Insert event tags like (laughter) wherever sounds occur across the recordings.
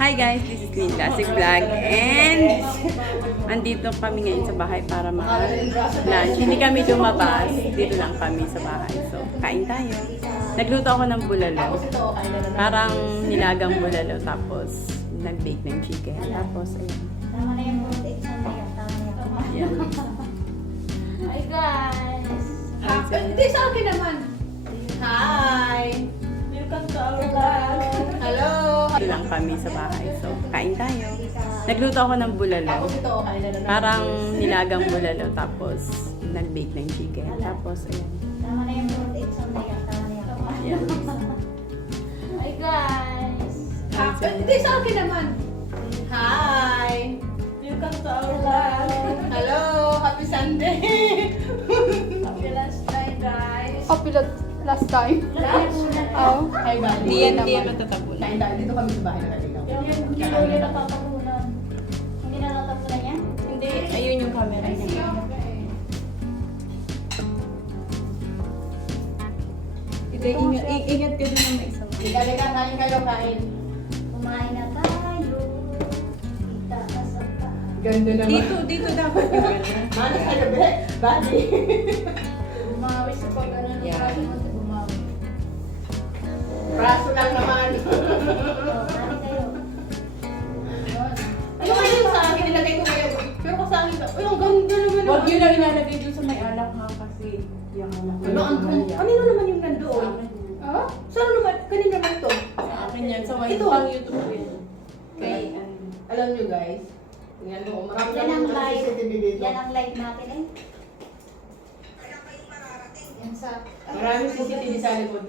Hi guys, this is Clean Classic Vlog and andito kami ngayon sa bahay para mag-lunch. Hindi kami lumabas, dito lang kami sa bahay. So, kain tayo. Nagluto ako ng bulalo. Parang nilagang bulalo tapos nag-bake ng chicken. Tapos, ayun. Tama na yung. Tama na Yan. yan. Hi guys! Hindi sa akin naman. Hi! Welcome to our vlog. Kami sa bahay. So, kain tayo. Nagluto ako ng bulalo. Tapos ito, kain na naman. Parang nilagang bulalo tapos nag-bake ng chicken. Tapos, ayun. Tama na yung context na yan. Tama na. Yan. (laughs) Hi guys! Sila. Hindi sa akin naman. Hi! Welcome to our vlog. Hello! Happy Sunday! (laughs) Happy last night guys. Happy la- last time. Lunch na Oh. Hi, Bali. Hindi yan, hindi yan matatabunan. Kain tayo. Dito kami sa bahay na daw yan natatapunan. Hindi na natatapunan yan? Hindi, ayun yung camera niya. Hindi, ingat, ingat ka din na may isang. Liga, liga, kain kayo, kain. Kumain na tayo. Kita ka sa bahay. Ganda naman. Dito, dito dapat yung ano. Mana sa gabi? Bali. Bumawi sa pag ano lang ilalagay doon sa may alak ha, kasi yung anak ko. Ano, ang kanino naman yung nandoon? Sa akin yan. Ah? Saan naman? Kanino naman to? Sa akin yan. Sa may Ito. pang YouTube ko yun. Kay. Alam nyo guys, tingnan mo, marami Yan ang live. Yan ang live natin eh. Yan sa... Marami CCTV sa likod.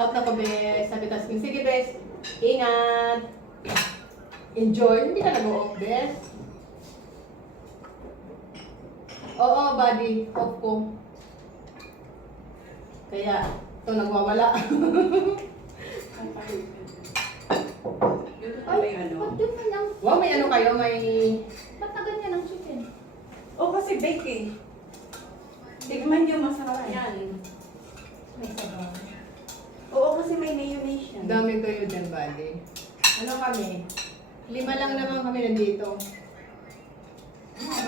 Out na ko, bes. Sabi tasking, sige, bes. Ingat. Enjoy. Hindi ka nag-off, bes. Oo, buddy. Off ko. Kaya, ito nagwawala. (laughs) Pa may ano. Ba't yun na lang? wow, may ano kayo? May... Ba't na ganyan ang chicken? Oh, kasi bake eh. Tigman nyo, masarap yan. May sabaw. Oo, kasi may mayonnaise yan. Dami kayo dyan, buddy. Ano kami? Lima lang naman kami nandito.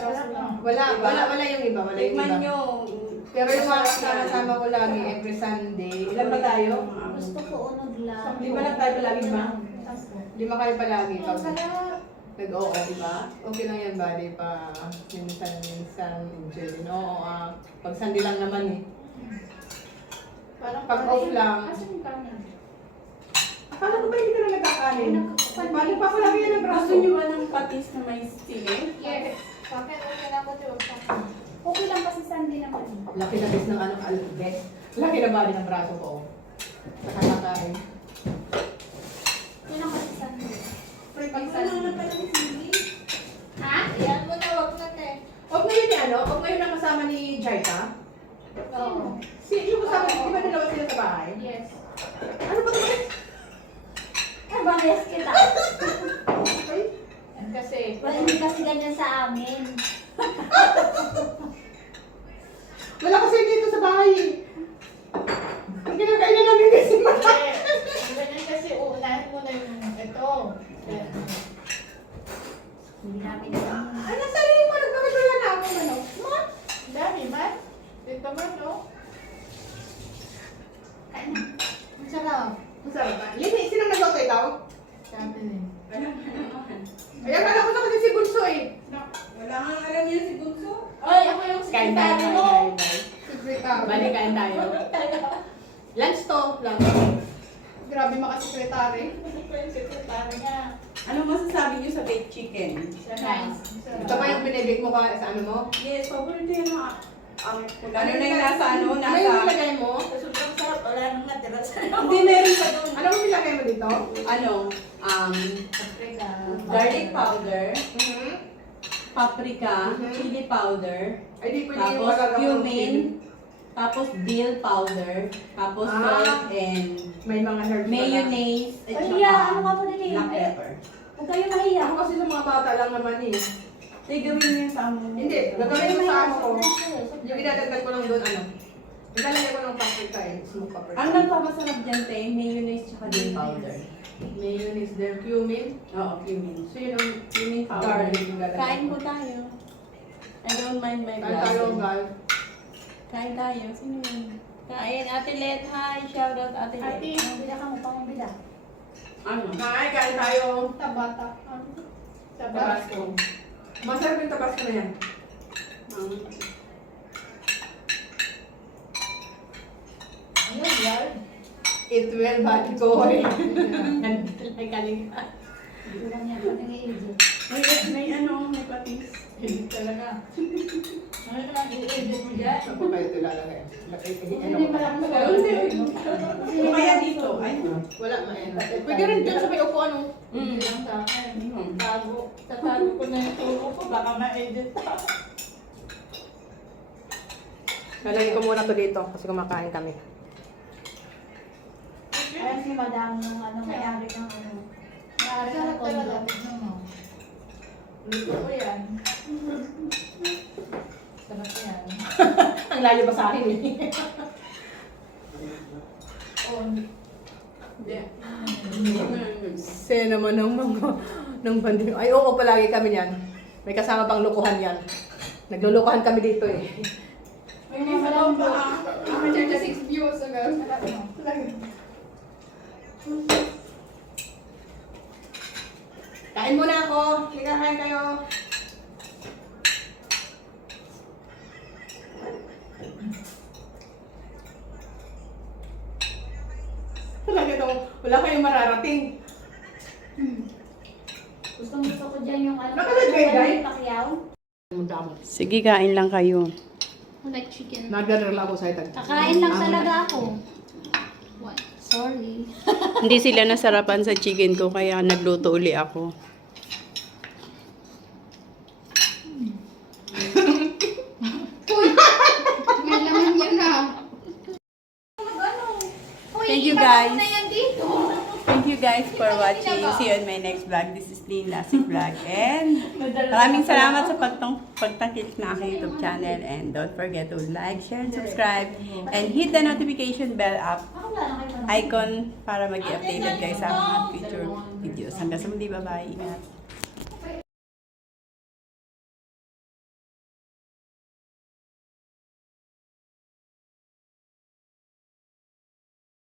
Wala Diba? wala, wala yung iba, wala yung Tigman iba. nyo. Pero yung mga kasama ko lagi every Sunday. Ilan ba tayo? Gusto ko unod lang. Di ba lang tayo palagi ba? Lima kayo palagi. Ang Pag sarap. nag-oo, di ba? Okay lang yan, buddy, pa minsan, minsan, enjoy din. Oo, ah, pag Sunday lang naman eh. Parang Pag off lang. Asan yung kanin? Akala ko ba hindi ka na nagkakanin? Paano pa palagi yan ang braso? Gusto nyo ba ng patis na may sili? Yes. Sa akin, okay lang ko ito. Okay lang kasi Sunday naman. Laki na bis ng ano, alubes. Laki na body ng braso ko. oh. Nakakakain. Yun lang kasi Sunday. Pag Sunday. Ha? Yan mo na, wag na te. Huwag ngayon ni ano? Huwag ngayon ang kasama ni Jaita? Oo. Si, yung kasama, di ba dalawa sila sa bahay? Yes. Ano ba naman? Ay, bangyas kita. (laughs) Kasi, well, hindi kasi ganyan sa amin. (laughs) Wala kasi dito sa bahay. Ang kinakainan namin kasi mata. Ganyan kasi uunahin mo na yung ito. Hindi namin alam. Ano sarili mo? Nagkakasala na ako ano? Man, dami man. Dito man, no? Kain na. Ang sarap. Ang sarap ba? Lini, sino nagluto ikaw? Sabi niya. Ay, akala ko na kasi si Bunso eh. Wala nga alam yun si Bunso. Ay, ako yung Kain tayo, kain mo. tayo, guys. Bali, kain tayo. (laughs) Lunch to, lunch. Grabe makasekretary. Ako yung secretary niya. Ano masasabi nyo sa baked chicken? Nice. Ito pa yung binibig mo ka sa ano mo? Yes, paborito yan ang ang ano na yung nasa ano, Ano yung nasa... nilagay mo? Sobrang sarap. Wala nang natira sa Hindi, meron pa doon. Ano yung nilagay mo dito? Ano, um, garlic powder, Mhm. Paprika, Mhm. chili powder, Ay, di pwede yung tapos ng cumin, tapos dill powder, tapos Ah. salt and May mga herbs pala. mayonnaise, at Ay, saka yeah, ano ka po din eh? black pepper. Huwag kayo mahiya. Ako kasi sa mga bata lang naman eh. Sige, gawin niyo sa amo. Hindi, gagawin mo sa amo ko. Yung idadagdag ko lang doon ano. Nilalagay ko ng paprika eh, smoked paprika. Ang nagpapasarap dyan, te, mayonnaise tsaka dill powder. Mayonnaise there. Cumin. Oo, cumin. So yun ang Cumin. Garlic. Kain po tayo. I don't mind my Kain tayo, blessing. gal. Kain tayo. Sino yun? Kain. Ate Let, hi. Shout out Ate Let. Ate, mabila ka mo pa mabila. Ano? Kain, kain tayo. Tabata. Ano? Tabasco. Masarap yung tabasco na yan. Um, Ano yan? It will body ko. Nandito lang kaling. Ito lang yan, pati nga i-edit. May, may ano, may patis. Hindi talaga. Ano naman i-edit mo dyan? Saan po kayo ito ilalagay? Hindi ba? malaki sa Ano kaya dito? Ay, Wala, maena. Pwede rin dyan sa may upuan. oh. Hindi lang sa akin. Tago. Tatago ko na yung turo ko. Baka ma-edit pa. Lalagay ko muna to dito kasi kumakain kami. Ayan si madam yung ano, may-ari ng ano. May-ari ng talaga. mo. Luto ko yan. Sarap yan. Ang layo ba sa akin eh. Oh, hindi. Saya naman ng mga ng banding. Ay, oo, palagi kami niyan. May kasama pang lukuhan yan. Naglulukuhan kami dito eh. May mga. May 36 views agad. Kain muna ako. Hindi kain kayo. Talaga daw, wala kayong mararating. Gustong gusto ko dyan yung ano. Nakalagay, Day? Pacquiao. Sige, kain lang kayo. I like chicken. Nagdarala ako sa itag. Kakain lang talaga ako. What? Sorry. Hindi sila nasarapan sa chicken ko, kaya nagluto uli ako. May laman yan na. Thank you guys. Thank you guys for watching. See you on my next vlog. This is Lynn Lasik Vlog. And maraming salamat sa pagtong pagtakit na aking YouTube channel. And don't forget to like, share, and subscribe. And hit the notification bell up icon para mag-updated kayo sa mga future videos. Hanggang sa muli. Bye-bye. Ingat.